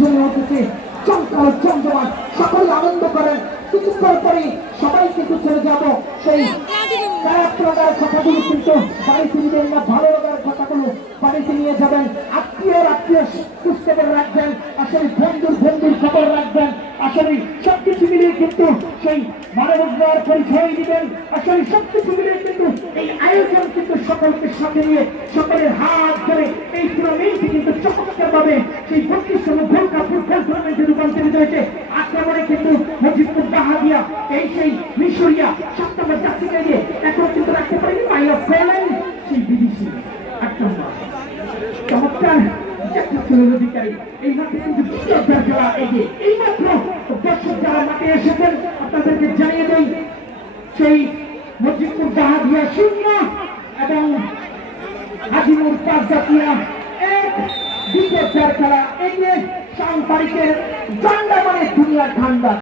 জমে উঠেছে, চমকাল চমজমান, সকলে আনন্দ করেন। কিছুক্ষণ পরে সবাই কিন্তু চলে যাব সেই খারাপ লাগার কথাগুলো কিন্তু বাড়িতে নিবেন না, ভালো লাগার কথাগুলো বাড়িতে নিয়ে যাবেন। আত্মীয় খুঁজতে করে রাখবেন, আসলে বন্ধুর খবর রাখবেন। আসলে সবকিছু মিলিয়ে কিন্তু সেই মানবতার পরিচয় দিবেন। আসলে সবকিছু মিলিয়ে কিন্তু এই আয়োজন কিন্তু সকলকে সাথে নিয়ে সকলের হাত ধরে এই টুর্নামেন্টটি কিন্তু চমৎকার ভাবে সেই 32তম গোল্ড কাপ ফুটবল টুর্নামেন্টে রূপান্তরিত হয়েছে। আক্রমণে কিন্তু মজিদপুর বাহাদিয়া এই সেই মিশরিয়া 7 নম্বর জার্সিকে নিয়ে এখন কিন্তু রাখতে পারেনি পাইল ফেলেন সেই বিদেশি 8 নম্বর চমৎকার অধিকারী। এই মাঠে কিন্তু খেলা এগিয়ে এই মাত্র দর্শক যারা মাঠে এসেছেন আপনাদেরকে জানিয়ে দেই সেই মজিদপুর বাহাদিয়া 0 এবং হাজিমুর 5 জাতীয় 1 দ্বিতীয় খেলা এগিয়ে সাংবাদিকের জান্ডা মানে দুনিয়ার ঠান্ডা।